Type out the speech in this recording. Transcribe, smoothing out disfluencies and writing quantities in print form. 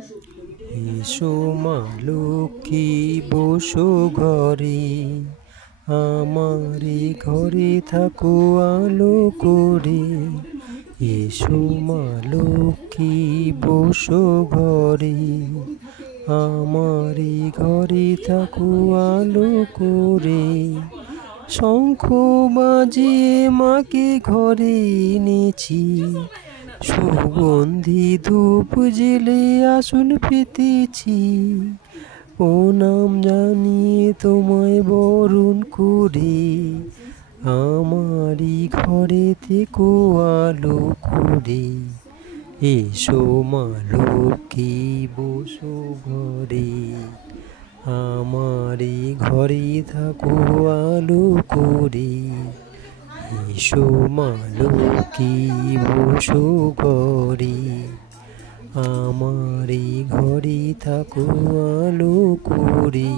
এসো মা লক্ষ্মী বসো ঘরে, আমারি ঘরে থাকো আলো করে। এসো মা লক্ষ্মী বসো ঘরে, আমারি ঘরে থাকো আলো করে। শঙ্খ বাজিয়ে মাকে ঘরে এনেছি, সুগন্ধি ধূপ জেলে আসন পেতেছি। প্রণাম জানিয়ে তোমায় বরণ করে, আমারি ঘরে থেকো আলো করে। এসো মা লক্ষ্মী বসো ঘরে, আমারি ঘরে থাকো আলো করে। এসো মা লক্ষ্মী বসো ঘরে, আমারি ঘরে থাকো আলো করে।